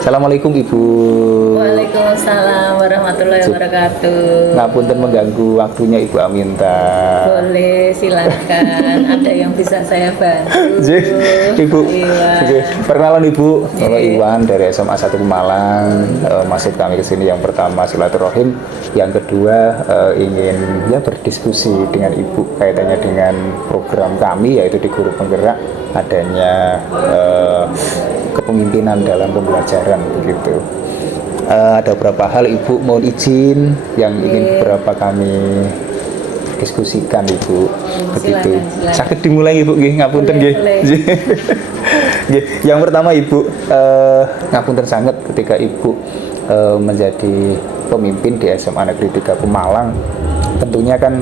Assalamualaikum Ibu. Waalaikumsalam warahmatullahi wabarakatuh. Ngapunten mengganggu waktunya Ibu Aminta. Boleh, silakan. Ada yang bisa saya bantu? Ibu. Iwan. Oke. Perkenalan Ibu, nama Iwan dari SMA 1 Pemalang. Maksud kami ke sini yang pertama silaturahim, yang kedua ingin berdiskusi dengan Ibu kaitannya dengan program kami yaitu di Guru Penggerak adanya kepemimpinan dalam pembelajaran begitu. Ada beberapa hal Ibu mohon izin yang ingin beberapa kami diskusikan Ibu begitu. Silakan. Sakit dimulai Ibu nggih ngapunten nggih. Nggih. Yang pertama Ibu ngapunten sangat ketika Ibu menjadi pemimpin di SMA Negeri 3 Pemalang. Tentunya kan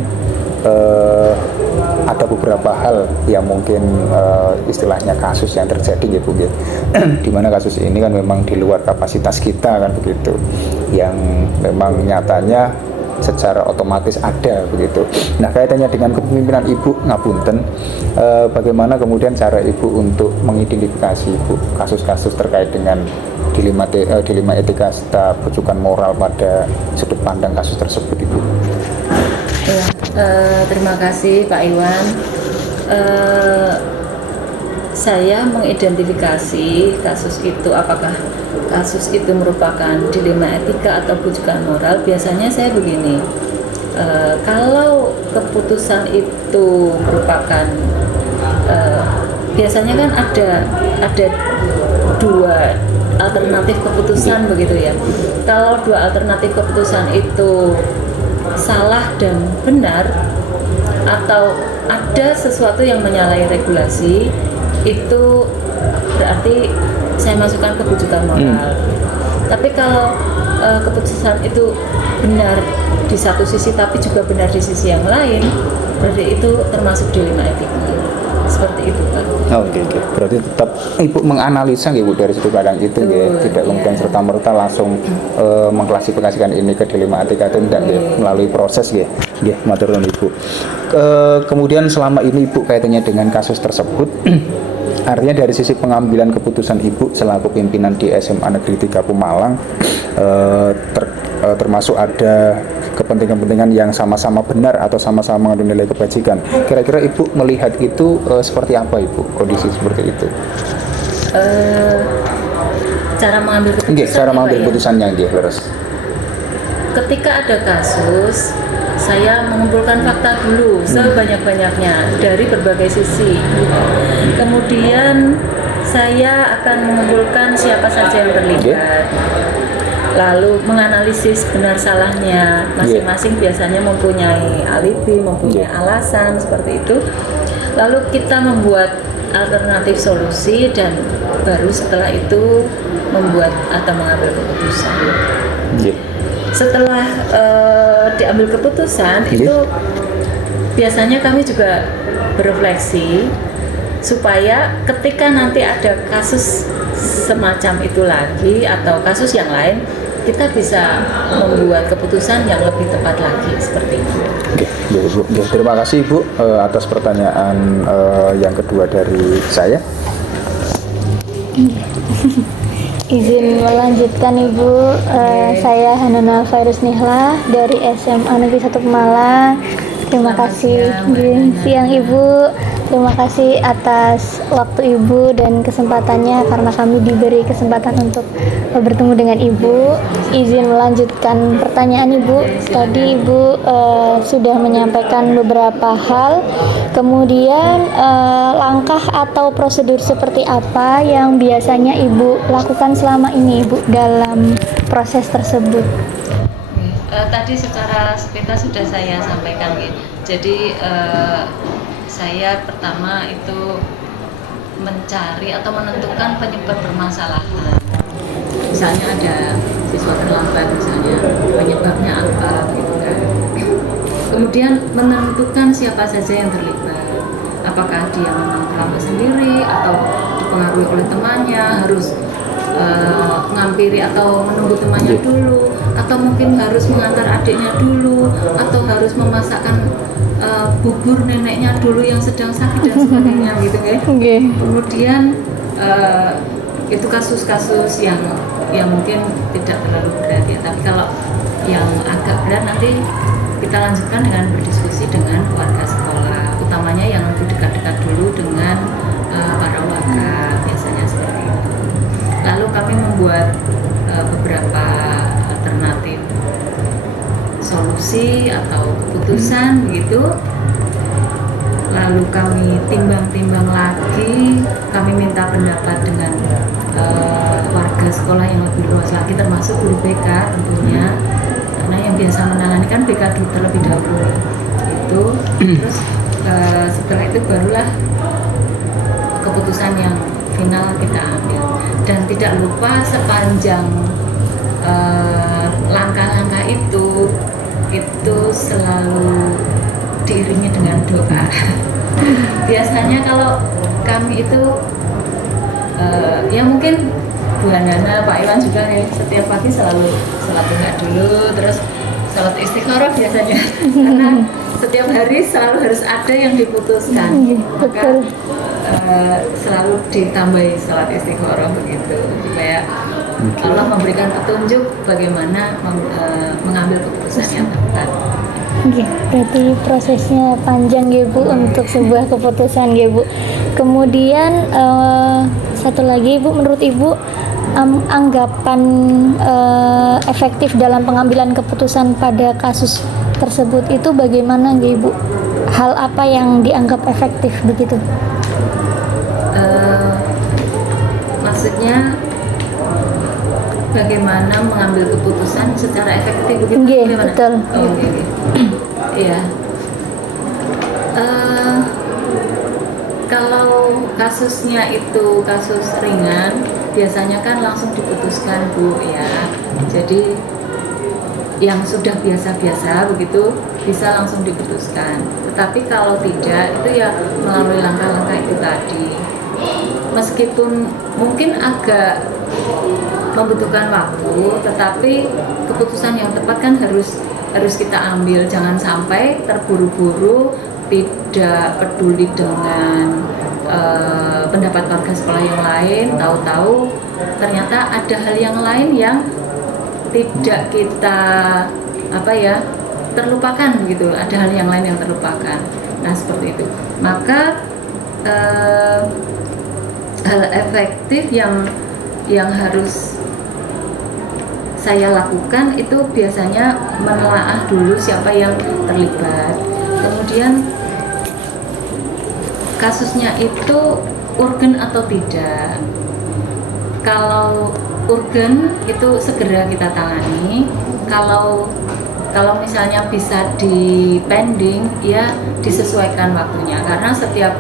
ada beberapa hal yang mungkin istilahnya kasus yang terjadi ya Bu ya. Di mana kasus ini kan memang di luar kapasitas kita kan begitu. Yang memang nyatanya secara otomatis ada begitu. Nah, kaitannya dengan kepemimpinan Ibu ngapunten, bagaimana kemudian cara Ibu untuk mengidentifikasi Ibu kasus-kasus terkait dengan dilema etika serta pujukan moral pada sudut pandang kasus tersebut Ibu. Ya, terima kasih Pak Iwan. Saya mengidentifikasi kasus itu, apakah kasus itu merupakan dilema etika atau pujukan moral. Biasanya saya begini, kalau keputusan itu merupakan biasanya kan ada dua alternatif keputusan begitu ya. Kalau dua alternatif keputusan itu salah dan benar, atau ada sesuatu yang menyalahi regulasi, itu berarti saya masukkan keputusan moral. Tapi kalau keputusan itu benar di satu sisi tapi juga benar di sisi yang lain, berarti itu termasuk dilema etika. Seperti itu Pak. Oke. Berarti tetap Ibu menganalisa Ibu dari sudut pandang itu ya, tidak kemudian serta-merta langsung mengklasifikasikan ini ke dilema etika itu tidak ya, melalui proses ya. Nggih, matur nuwun Ibu. Kemudian selama ini Ibu kaitannya dengan kasus tersebut artinya dari sisi pengambilan keputusan Ibu selaku pimpinan di SMA Negeri 3 Pemalang termasuk ada kepentingan-kepentingan yang sama-sama benar atau sama-sama mengandung nilai kebajikan. Kira-kira Ibu melihat itu seperti apa Ibu, kondisi seperti itu? Cara mengambil keputusan. Cara mengambil keputusannya nggih, leres. Ketika ada kasus, saya mengumpulkan fakta dulu sebanyak-banyaknya dari berbagai sisi. Kemudian saya akan mengumpulkan siapa saja yang terlibat. Lalu menganalisis benar salahnya masing-masing. Biasanya mempunyai alibi, mempunyai alasan seperti itu. Lalu kita membuat alternatif solusi dan baru setelah itu membuat atau mengambil keputusan. Setelah diambil keputusan itu biasanya kami juga berefleksi supaya ketika nanti ada kasus semacam itu lagi atau kasus yang lain, kita bisa membuat keputusan yang lebih tepat lagi seperti itu. Oke, terima kasih Ibu atas pertanyaan yang kedua dari saya. Izin melanjutkan Ibu, saya Hanana Fairuz Nihla dari SMA Negeri 1 Pemalang. Terima kasih siang Ibu. Terima kasih atas waktu Ibu dan kesempatannya karena kami diberi kesempatan untuk bertemu dengan Ibu. Izin melanjutkan pertanyaan Ibu. Tadi Ibu sudah menyampaikan beberapa hal. Kemudian langkah atau prosedur seperti apa yang biasanya Ibu lakukan selama ini Ibu dalam proses tersebut? Tadi secara sepintas sudah saya sampaikan ya. Jadi saya pertama itu mencari atau menentukan penyebab permasalahan. Misalnya ada siswa terlambat, misalnya penyebabnya apa gitu kan. Kemudian menentukan siapa saja yang terlibat. Apakah dia memang terlambat sendiri atau dipengaruhi oleh temannya, harus ngampiri atau menunggu temannya dulu, atau mungkin harus mengantar adiknya dulu, atau harus memasakkan bubur neneknya dulu yang sedang sakit dan sebagainya gitu kan. Kemudian eh, itu kasus-kasus yang mungkin tidak terlalu berat ya, tapi kalau yang agak berat nanti kita lanjutkan dengan berdiskusi dengan warga sekolah, utamanya yang lebih dekat-dekat dulu dengan para warga, biasanya seperti itu. Lalu kami membuat beberapa alternatif solusi atau keputusan begitu. Lalu kami timbang-timbang lagi, kami minta pendapat dengan warga sekolah yang lebih luas lagi, termasuk guru BK tentunya, karena yang biasa menangani kan BK terlebih dahulu itu. Terus setelah itu barulah keputusan yang final kita ambil. Dan tidak lupa sepanjang langkah-langkah itu selalu diiringi dengan doa. Biasanya kalau kami itu ya mungkin Bu Handana, Pak Iwan juga nih, setiap pagi selalu sholat duha dulu, terus sholat istikharah biasanya. Karena setiap hari selalu harus ada yang diputuskan. Maka selalu ditambahi sholat istikharah begitu, supaya Allah memberikan petunjuk bagaimana mengambil keputusan yang tepat. Berarti prosesnya panjang ya Bu untuk sebuah keputusan ya Bu. Kemudian satu lagi Bu, menurut Ibu anggapan efektif dalam pengambilan keputusan pada kasus tersebut itu bagaimana ya Ibu? Hal apa yang dianggap efektif begitu? Maksudnya bagaimana mengambil keputusan secara efektif begitu? Iya, betul. Iya. Kalau kasusnya itu kasus ringan, biasanya kan langsung diputuskan Bu ya. Jadi yang sudah biasa-biasa begitu bisa langsung diputuskan. Tetapi kalau tidak, itu ya melalui langkah-langkah itu tadi. Meskipun mungkin agak membutuhkan waktu, tetapi keputusan yang tepat kan harus kita ambil. Jangan sampai terburu-buru, tidak peduli dengan pendapat warga sekolah yang lain, tahu-tahu ternyata ada hal yang lain yang tidak kita terlupakan begitu. Ada hal yang lain yang terlupakan. Nah seperti itu. Maka hal efektif yang harus saya lakukan itu biasanya menelaah dulu siapa yang terlibat, kemudian kasusnya itu urgen atau tidak. Kalau urgen itu segera kita tangani. Kalau misalnya bisa dipending, ya disesuaikan waktunya, karena setiap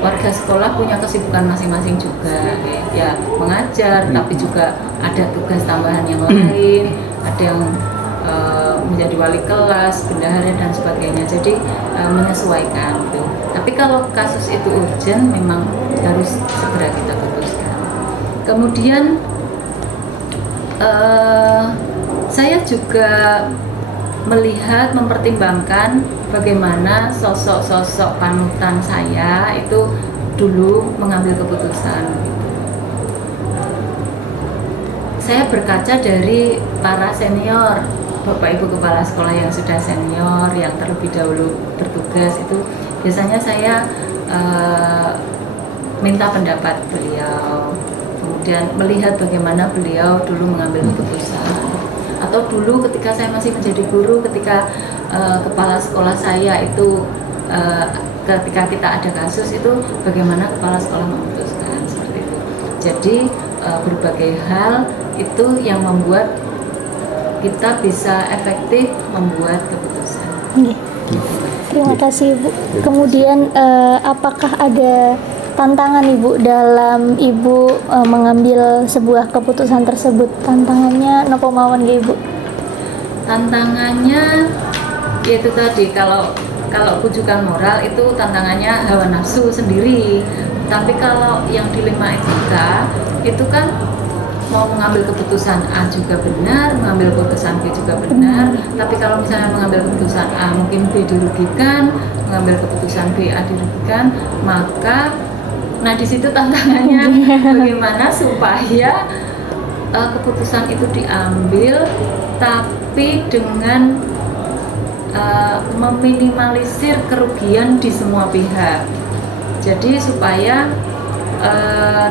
warga sekolah punya kesibukan masing-masing juga, ya mengajar, tapi juga ada tugas tambahan yang lain, ada yang menjadi wali kelas, bendahara dan sebagainya. Jadi menyesuaikan gitu. Tapi kalau kasus itu urgent, memang harus segera kita putuskan. Kemudian saya juga melihat, mempertimbangkan bagaimana sosok-sosok panutan saya itu dulu mengambil keputusan. Saya berkaca dari para senior, Bapak Ibu Kepala Sekolah yang sudah senior, yang terlebih dahulu bertugas, itu biasanya saya minta pendapat beliau, kemudian melihat bagaimana beliau dulu mengambil keputusan. Atau dulu ketika saya masih menjadi guru, ketika kepala sekolah saya itu ketika kita ada kasus itu bagaimana kepala sekolah memutuskan, seperti itu. Jadi berbagai hal itu yang membuat kita bisa efektif membuat keputusan. Terima kasih Ibu. Kemudian apakah ada tantangan Ibu dalam Ibu mengambil sebuah keputusan tersebut? Tantangannya nopo mawon nggih Ibu? Tantangannya yaitu tadi, kalau rujukan moral itu tantangannya hawa nafsu sendiri. Tapi kalau yang dilema etika itu kan mau mengambil keputusan A juga benar, mengambil keputusan B juga benar. Tapi kalau misalnya mengambil keputusan A mungkin B dirugikan, mengambil keputusan B A dirugikan, maka Nah di situ tantangannya bagaimana supaya keputusan itu diambil tapi dengan meminimalisir kerugian di semua pihak. Jadi supaya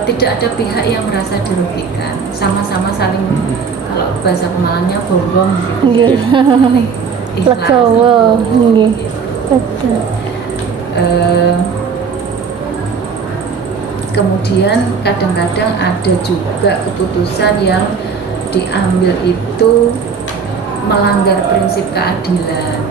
tidak ada pihak yang merasa dirugikan, sama-sama saling, kalau bahasa Pemalangnya bom-bom gitu. Nggih. Legowo, nggih. Betul. Kemudian kadang-kadang ada juga keputusan yang diambil itu melanggar prinsip keadilan.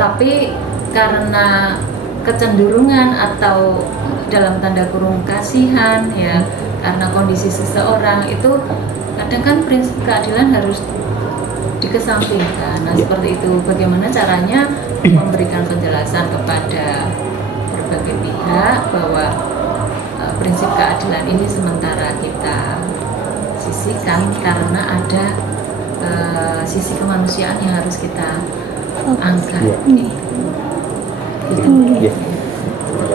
Tapi karena kecenderungan atau dalam tanda kurung kasihan ya, karena kondisi seseorang itu kadang kan prinsip keadilan harus dikesampingkan. Nah seperti itu, bagaimana caranya memberikan penjelasan kepada berbagai pihak bahwa prinsip keadilan ini sementara kita sisihkan karena ada sisi kemanusiaan yang harus kita angkat. Ya.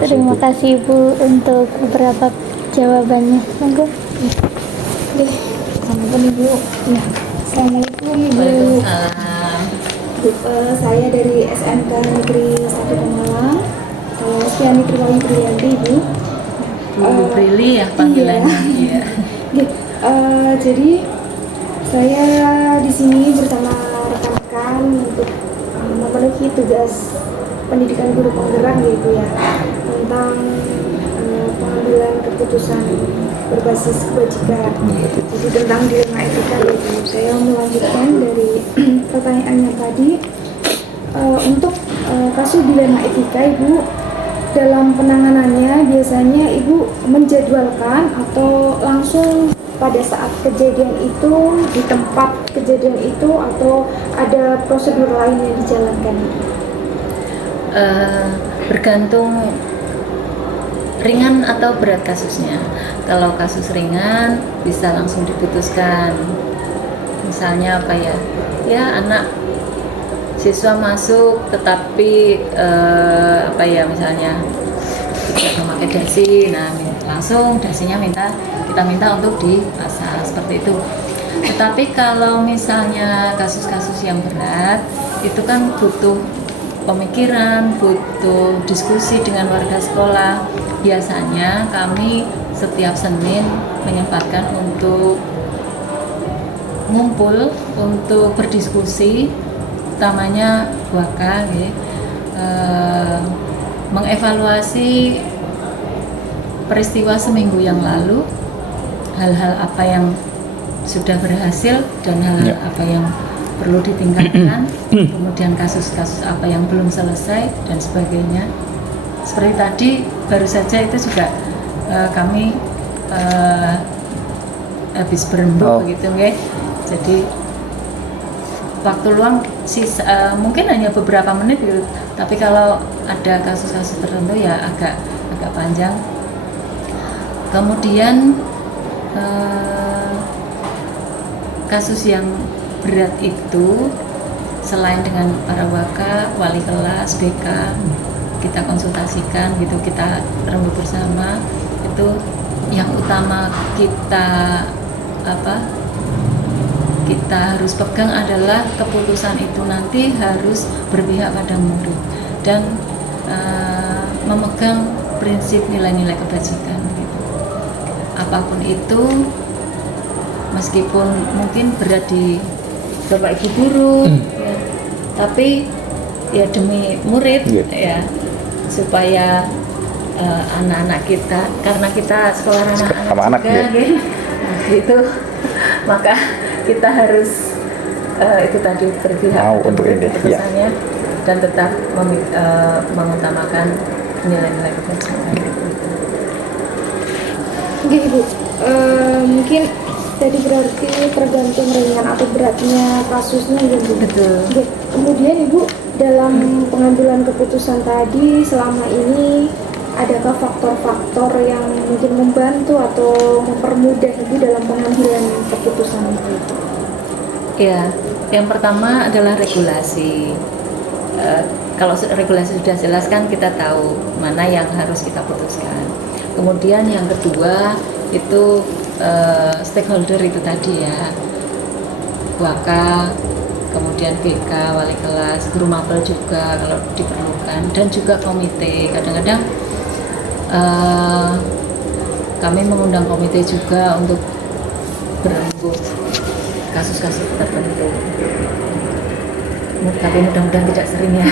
Terima kasih Ibu untuk beberapa jawabannya. Monggo. Oke, Assalamualaikum Ibu. Ya. Assalamualaikum Ibu. Waalaikumsalam. Bu, saya dari SMK Negeri 1 Pemalang. Sekian Triwali Brilianti Ibu. Bu Brili ya panggilannya. Iya. Oke, jadi saya di sini bersama rekan-rekan untuk memenuhi tugas pendidikan guru penggerak gitu ya, tentang pengambilan keputusan berbasis kebajikan. Jadi tentang dilema etika gitu. Saya melanjutkan dari pertanyaannya tadi. Untuk kasus dilema etika Ibu, dalam penanganannya biasanya Ibu menjadwalkan atau langsung pada saat kejadian itu, di tempat kejadian itu, atau ada prosedur lain yang dijalankan? Bergantung ringan atau berat kasusnya. Kalau kasus ringan bisa langsung diputuskan. Misalnya apa ya? Ya anak siswa masuk tetapi misalnya tidak memakai dasi, nah langsung dasinya kita minta untuk dipasang seperti itu. Tetapi kalau misalnya kasus-kasus yang berat itu kan butuh pemikiran, butuh diskusi dengan warga sekolah. Biasanya kami setiap Senin menyempatkan untuk ngumpul, untuk berdiskusi, utamanya Waka, mengevaluasi peristiwa seminggu yang lalu, hal-hal apa yang sudah berhasil dan hal-hal apa yang perlu ditingkatkan, kemudian kasus-kasus apa yang belum selesai dan sebagainya. Seperti tadi baru saja itu juga kami habis berembuk begitu nggih. Jadi waktu luang mungkin hanya beberapa menit gitu. Tapi kalau ada kasus-kasus tertentu ya agak panjang. Kemudian kasus yang berat itu selain dengan para waka, wali kelas, BK, kita konsultasikan gitu, kita rembuk bersama. Itu yang utama kita harus pegang adalah keputusan itu nanti harus berpihak pada murid dan memegang prinsip nilai-nilai kebajikan gitu. Apapun itu, meskipun mungkin berat di Bapak Ibu guru, ya, tapi ya demi murid ya, supaya anak-anak kita, karena kita sekolah anak-anak juga, ya. Nah, itu maka kita harus itu tadi berpihak untuk ini keputusannya dan tetap mengutamakan nilai-nilai kebajikan. Oke Ibu, mungkin jadi berarti tergantung ringan atau beratnya kasusnya gitu. Betul. Oke. Kemudian Ibu, dalam pengambilan keputusan tadi selama ini adakah faktor-faktor yang mungkin membantu atau mempermudah Ibu dalam pengambilan keputusan itu? Ya, yang pertama adalah regulasi. kalau regulasi sudah jelas kan kita tahu mana yang harus kita putuskan. Kemudian yang kedua itu stakeholder itu tadi ya, Waka, kemudian BK, wali kelas, guru mapel juga kalau diperlukan, dan juga komite. Kadang-kadang kami mengundang komite juga untuk berembuk kasus-kasus tertentu. Tapi mudah-mudahan tidak sering ya.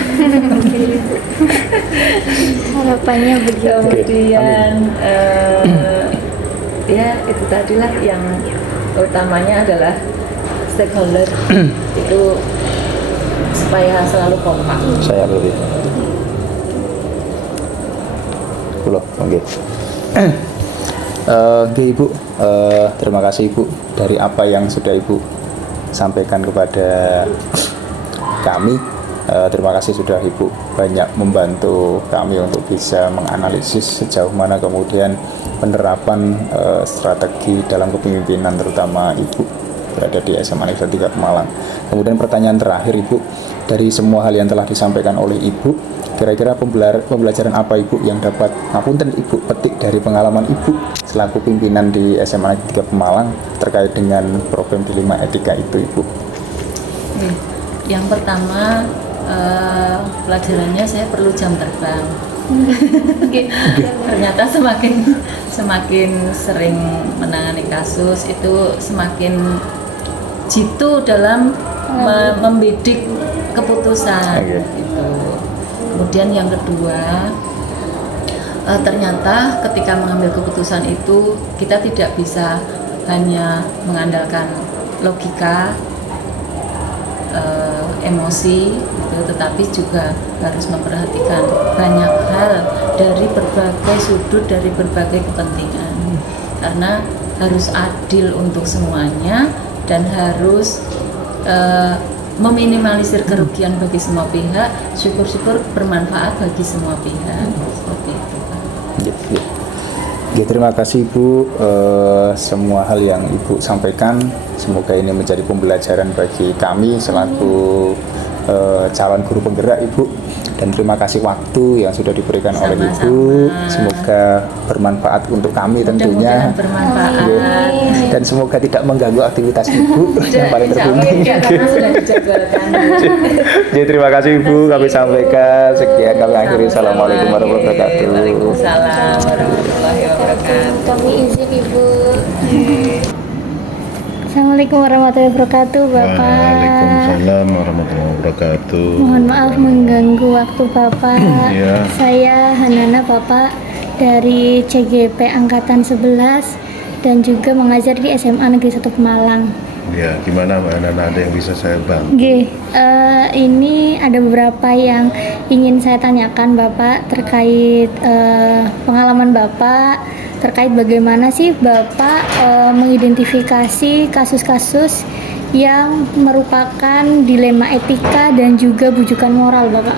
Harapannya begitu. Kemudian ya itu tadilah yang utamanya adalah stakeholder itu supaya selalu kompak. Saya berarti. Loh, oke. Oke Ibu, terima kasih Ibu dari apa yang sudah Ibu sampaikan kepada kami. Terima kasih sudah Ibu banyak membantu kami untuk bisa menganalisis sejauh mana kemudian penerapan strategi dalam kepemimpinan terutama Ibu berada di SMA Negeri 3 Pemalang. Kemudian pertanyaan terakhir Ibu, dari semua hal yang telah disampaikan oleh Ibu, kira-kira pembelajaran apa Ibu yang dapat ngapunten Ibu petik dari pengalaman Ibu selaku pimpinan di SMA Negeri 3 Pemalang terkait dengan program Dilema Etika itu Ibu? Yang pertama pelajarannya saya perlu jam terbang. Ternyata semakin sering menangani kasus itu semakin jitu dalam membidik keputusan gitu. Kemudian yang kedua, ternyata ketika mengambil keputusan itu kita tidak bisa hanya mengandalkan logika, emosi gitu, tetapi juga harus memperhatikan banyak hal dari berbagai sudut, dari berbagai kepentingan, karena harus adil untuk semuanya dan harus meminimalisir kerugian bagi semua pihak, syukur-syukur bermanfaat bagi semua pihak. Seperti itu Pak. Ya, terima kasih Ibu, semua hal yang Ibu sampaikan semoga ini menjadi pembelajaran bagi kami selaku calon guru penggerak Ibu, dan terima kasih waktu yang sudah diberikan oleh Ibu, semoga bermanfaat untuk kami tentunya. Mudah-mudahan bermanfaat. Dan semoga tidak mengganggu aktivitas Ibu yang paling terpenting. Karena sudah dijadwalkan. Jadi terima kasih Ibu, kami sampaikan. Sekian kami akhiri. Assalamualaikum warahmatullahi wabarakatuh. Waalaikumsalam warahmatullahi wabarakatuh. Kami izin Ibu. Assalamualaikum warahmatullahi wabarakatuh, Bapak. Waalaikumsalam warahmatullahi wabarakatuh. Mohon maaf mengganggu waktu Bapak. Iya. Saya Hanana, Bapak, dari CGP Angkatan 11 dan juga mengajar di SMA Negeri 1 Pemalang. Ya, gimana Mbak Nana, ada yang bisa saya bantu? Ini ada beberapa yang ingin saya tanyakan Bapak terkait pengalaman Bapak, terkait bagaimana sih Bapak mengidentifikasi kasus-kasus yang merupakan dilema etika dan juga bujukan moral Bapak.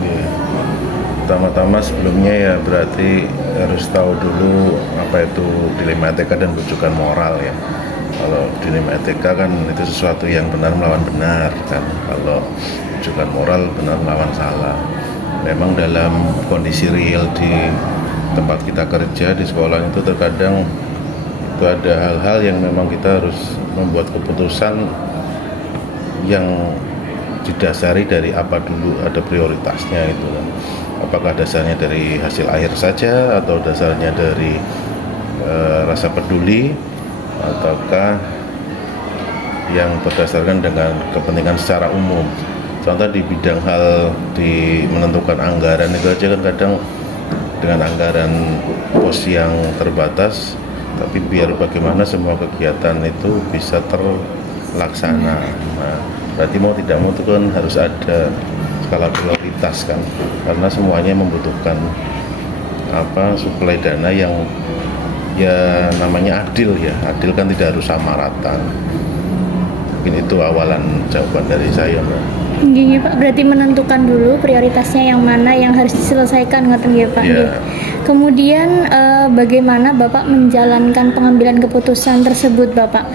Ya. Pertama-tama sebelumnya ya berarti harus tahu dulu apa itu dilema etika dan bujukan moral ya. Kalau dilema etika kan itu sesuatu yang benar melawan benar kan. Kalau bujukan moral benar melawan salah. Memang dalam kondisi real di tempat kita kerja di sekolah itu terkadang itu ada hal-hal yang memang kita harus membuat keputusan yang didasari dari apa dulu, ada prioritasnya itu kan. Apakah dasarnya dari hasil akhir saja atau dasarnya dari rasa peduli ataukah yang berdasarkan dengan kepentingan secara umum. Contoh di bidang hal di menentukan anggaran itu aja kan kadang dengan anggaran pos yang terbatas, tapi biar bagaimana semua kegiatan itu bisa terlaksana. Nah, berarti mau tidak mau itu kan harus ada skala prioritas kan, karena semuanya membutuhkan suplai dana yang ya namanya adil ya. Adil kan tidak harus sama rata. Mungkin itu awalan jawaban dari saya, Mbak. Gini Pak, berarti menentukan dulu prioritasnya yang mana yang harus diselesaikan, ngoten nggih Pak. Ya. Kemudian bagaimana Bapak menjalankan pengambilan keputusan tersebut Bapak?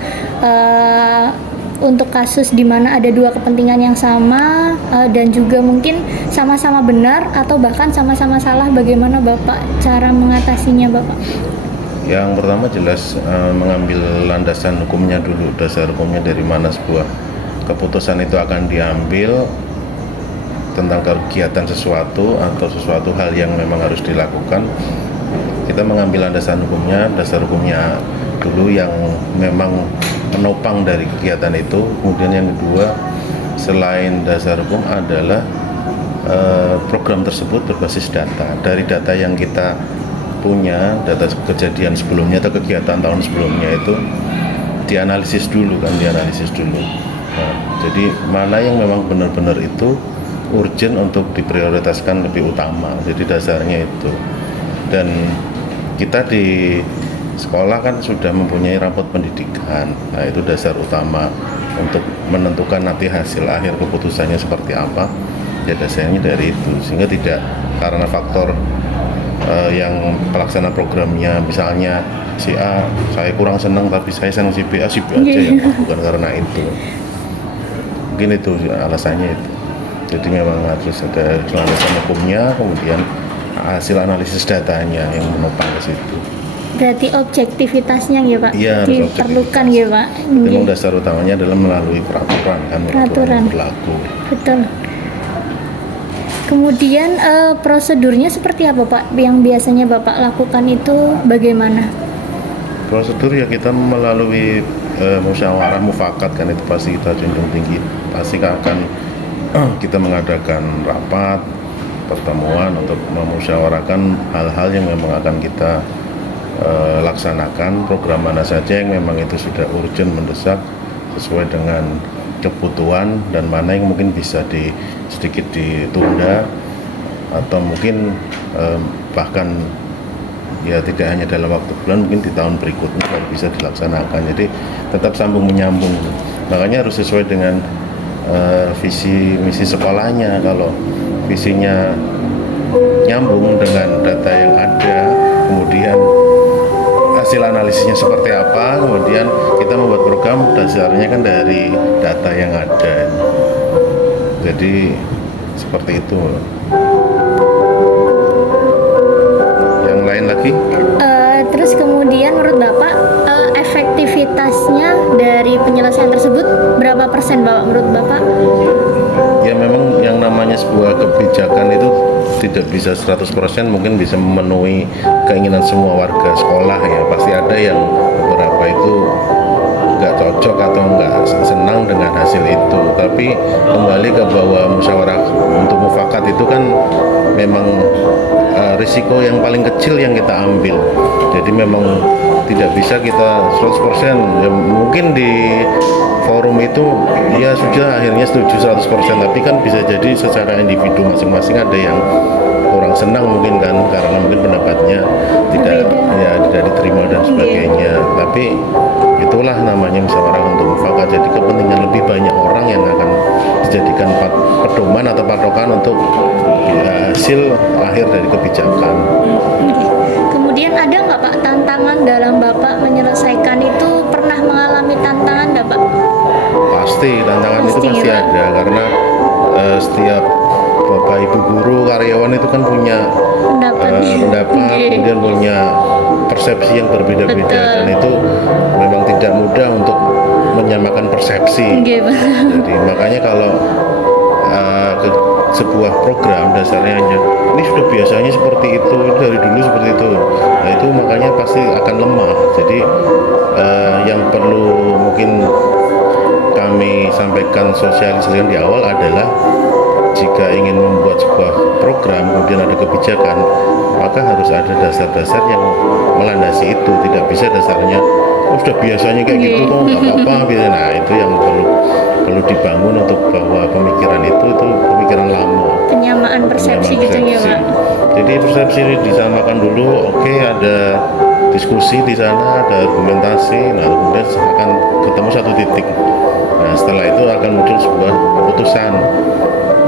untuk kasus di mana ada dua kepentingan yang sama dan juga mungkin sama-sama benar atau bahkan sama-sama salah, bagaimana Bapak cara mengatasinya Bapak? Yang pertama jelas mengambil landasan hukumnya dulu, dasar hukumnya dari mana sebuah keputusan itu akan diambil tentang kegiatan sesuatu atau sesuatu hal yang memang harus dilakukan. Kita mengambil landasan hukumnya, dasar hukumnya dulu yang memang menopang dari kegiatan itu. Kemudian yang kedua, selain dasar hukum adalah program tersebut berbasis data. Dari data yang kita punya, data kejadian sebelumnya atau kegiatan tahun sebelumnya itu dianalisis dulu kan, Nah, jadi mana yang memang benar-benar itu urgent untuk diprioritaskan lebih utama. Jadi dasarnya itu. Dan kita di sekolah kan sudah mempunyai rapot pendidikan. Nah, itu dasar utama untuk menentukan nanti hasil akhir keputusannya seperti apa. Ya dasarnya dari itu. Sehingga tidak karena faktor yang pelaksana programnya, misalnya si A saya kurang senang tapi saya senang si B aja ya, bukan karena itu. Mungkin itu alasannya itu. Jadi memang harus ada landasan hukumnya, kemudian hasil analisis datanya yang menopang ke situ. Berarti objektivitasnya ya Pak, Iya, diperlukan ya Pak. Memang dasar utamanya adalah melalui peraturan kan, Peraturan. berlaku. Betul. Kemudian prosedurnya seperti apa Pak? Yang biasanya Bapak lakukan itu bagaimana? Prosedur ya kita melalui musyawarah mufakat kan, itu pasti kita junjung tinggi. Pasti akan kita mengadakan rapat, pertemuan untuk memusyawarahkan hal-hal yang memang akan kita laksanakan, program mana saja yang memang itu sudah urgent, mendesak sesuai dengan kebutuhan, dan mana yang mungkin bisa sedikit ditunda atau mungkin bahkan ya tidak hanya dalam waktu bulan, mungkin di tahun berikutnya baru bisa dilaksanakan. Jadi tetap sambung menyambung, makanya harus sesuai dengan visi misi sekolahnya. Kalau visinya nyambung dengan data yang ada, kemudian hasil analisisnya seperti apa, kemudian kita membuat program dasarnya kan dari data yang ada. Jadi seperti itu. Yang lain lagi? Terus kemudian menurut Bapak efektivitasnya dari penyelesaian tersebut berapa persen Bapak menurut Bapak? Ya memang yang namanya sebuah kebijakan itu tidak bisa 100% mungkin bisa memenuhi keinginan semua warga sekolah ya. Pasti ada yang beberapa itu nggak cocok atau nggak senang dengan hasil itu. Tapi kembali ke bahwa musyawarah untuk mufakat itu kan memang risiko yang paling kecil yang kita ambil. Jadi memang tidak bisa kita 100%. Ya, mungkin di forum itu ya sudah akhirnya setuju 100%, tapi kan bisa jadi secara individu masing-masing ada yang kurang senang mungkin kan, karena mungkin pendapatnya tidak diterima dan sebagainya. Tapi itulah namanya musyawarah untuk mufakat. Jadi kepentingan lebih banyak orang yang akan dijadikan pedoman atau patokan untuk hasil akhir dari kebijakan. Kemudian ada nggak Pak tantangan dalam Bapak menyelesaikan itu? Pernah mengalami tantangan nggak Pak? Pasti tantangan itu pasti ya, ada, karena setiap bapak ibu guru karyawan itu kan punya pendapat, kemudian punya persepsi yang berbeda-beda, dan itu memang tidak mudah untuk menyamakan persepsi. Jadi makanya kalau sebuah program dasarnya ini sudah biasanya seperti itu, dari dulu seperti itu, nah itu makanya pasti akan lemah. Jadi yang perlu mungkin kami sampaikan, sosialisasikan di awal adalah jika ingin membuat sebuah program kemudian ada kebijakan, maka harus ada dasar-dasar yang melandasi itu. Tidak bisa dasarnya sudah biasanya kayak gitu kok nggak apa-apa. Nah itu yang perlu dibangun untuk bahwa pemikiran itu pemikiran lama. Penyamaan persepsi gitu ya Pak. Jadi persepsi disamakan dulu, oke, ada diskusi di sana, ada argumentasi, nah kemudian akan ketemu satu titik. Nah setelah itu akan muncul sebuah keputusan.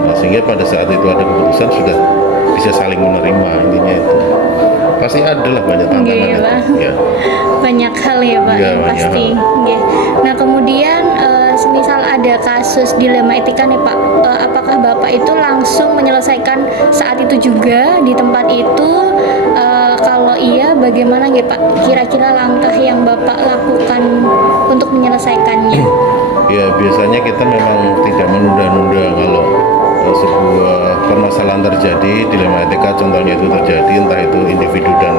Nah, sehingga pada saat itu ada keputusan sudah bisa saling menerima, intinya itu. Pasti ada lah banyak tantangan itu. Ya. Banyak hal ya Pak, Ya, yang pasti. Nah kemudian semisal ada kasus dilema etika nih Pak, apakah Bapak itu langsung menyelesaikan saat itu juga di tempat itu? Kalau iya, bagaimana nggih Pak? Kira-kira langkah yang Bapak lakukan untuk menyelesaikannya? Ya biasanya kita memang tidak menunda-nunda kalau sebuah permasalahan terjadi, dilema etika contohnya itu terjadi, entah itu individu dan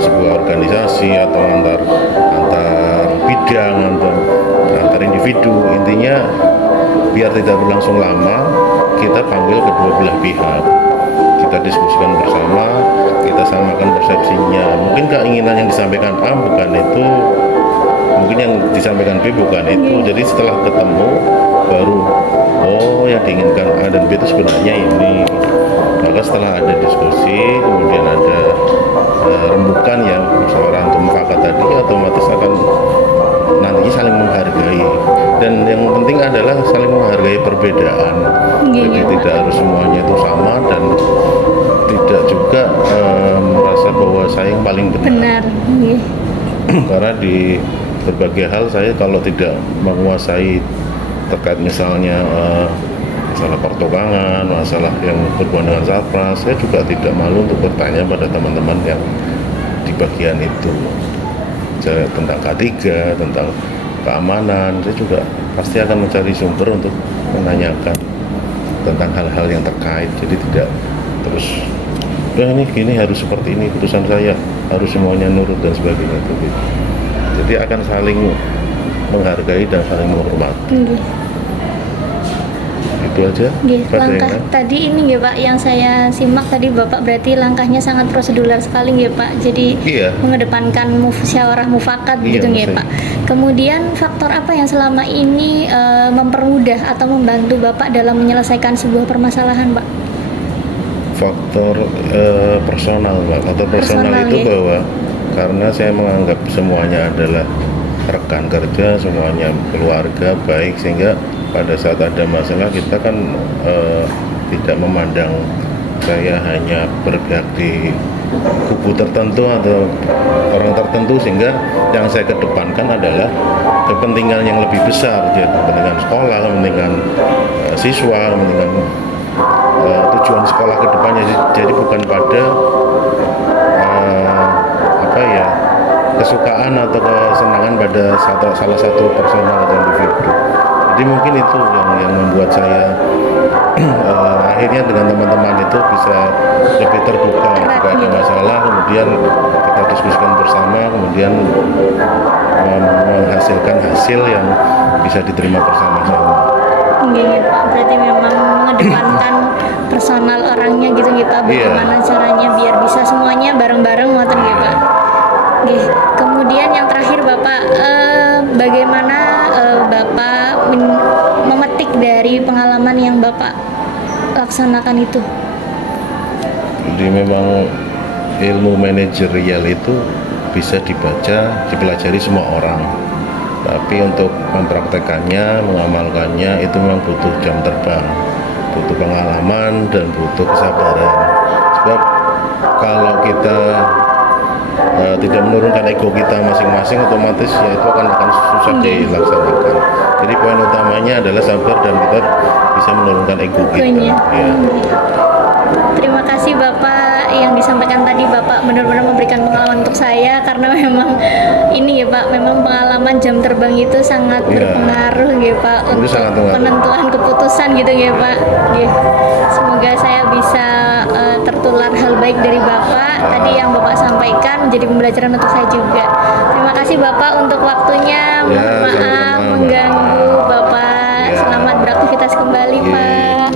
sebuah organisasi atau antar bidang atau antar individu. Intinya biar tidak berlangsung lama, kita panggil kedua belah pihak, kita diskusikan bersama, kita samakan persepsinya. Mungkin keinginan yang disampaikan A bukan itu, mungkin yang disampaikan B bukan itu. Jadi setelah ketemu baru oh yang diinginkan A dan B itu sebenarnya ini. Maka setelah ada diskusi, kemudian ada rembukan yang musyawarah untuk mufakat tadi, otomatis akan nantinya saling menghargai. Dan yang penting adalah saling menghargai perbedaan. Jadi tidak harus semuanya itu sama dan tidak juga merasa bahwa saya yang paling benar. Karena di berbagai hal saya kalau tidak menguasai terkait misalnya masalah pertukangan, masalah yang berhubungan dengan satpras, saya juga tidak malu untuk bertanya pada teman-teman yang di bagian itu. Saya tentang K3, tentang keamanan, saya juga pasti akan mencari sumber untuk menanyakan tentang hal-hal yang terkait. Jadi tidak terus ini gini harus seperti ini, putusan saya harus semuanya nurut dan sebagainya. Jadi akan saling menghargai dan saling menghormati. Itu aja. Langkah tadi ini nggih Pak, yang saya simak tadi Bapak berarti langkahnya sangat prosedural sekali nggih Pak. Jadi mengedepankan musyawarah mufakat gitu nggih Pak. Kemudian faktor apa yang selama ini mempermudah atau membantu Bapak dalam menyelesaikan sebuah permasalahan Pak? Faktor personal Pak. Faktor personal itu bahwa karena saya menganggap semuanya adalah rekan kerja, semuanya keluarga baik, sehingga pada saat ada masalah kita kan tidak memandang saya hanya berpihak di kubu tertentu atau orang tertentu, sehingga yang saya kedepankan adalah kepentingan yang lebih besar, ya, kepentingan sekolah, kepentingan siswa, kepentingan tujuan sekolah ke depannya. Jadi bukan pada kesukaan atau kesenangan pada salah satu personal atau individu. Jadi mungkin itu yang membuat saya akhirnya dengan teman-teman itu bisa lebih terbuka jika ada masalah, kemudian kita diskusikan bersama, kemudian menghasilkan hasil yang bisa diterima bersama-sama. Iya Pak, berarti memang mengedepankan personal orangnya gitu Pak, bagaimana caranya biar bisa semuanya bareng-bareng ngoten nggih Pak. Kemudian yang terakhir Bapak, bagaimana Bapak memetik dari pengalaman yang Bapak laksanakan itu? Jadi memang ilmu manajerial itu bisa dibaca, dipelajari semua orang. Tapi untuk mempraktekannya, mengamalkannya itu memang butuh jam terbang, butuh pengalaman dan butuh kesabaran. Sebab kalau kita tidak menurunkan ego kita masing-masing, otomatis ya itu akan susah dilaksanakan. Jadi poin utamanya adalah sabar dan kita bisa menurunkan ego kita. Terima kasih Bapak yang disampaikan tadi. Bapak benar-benar memberikan pengalaman untuk saya, karena memang ini ya Pak, memang pengalaman jam terbang itu sangat berpengaruh ya Pak untuk penentuan keputusan gitu ya Pak. Semoga saya bisa tertular hal baik dari Bapak tadi yang Bapak sampaikan, menjadi pembelajaran untuk saya juga. Terima kasih Bapak untuk waktunya. Mohon maaf mengganggu Bapak. Selamat beraktivitas kembali Pak.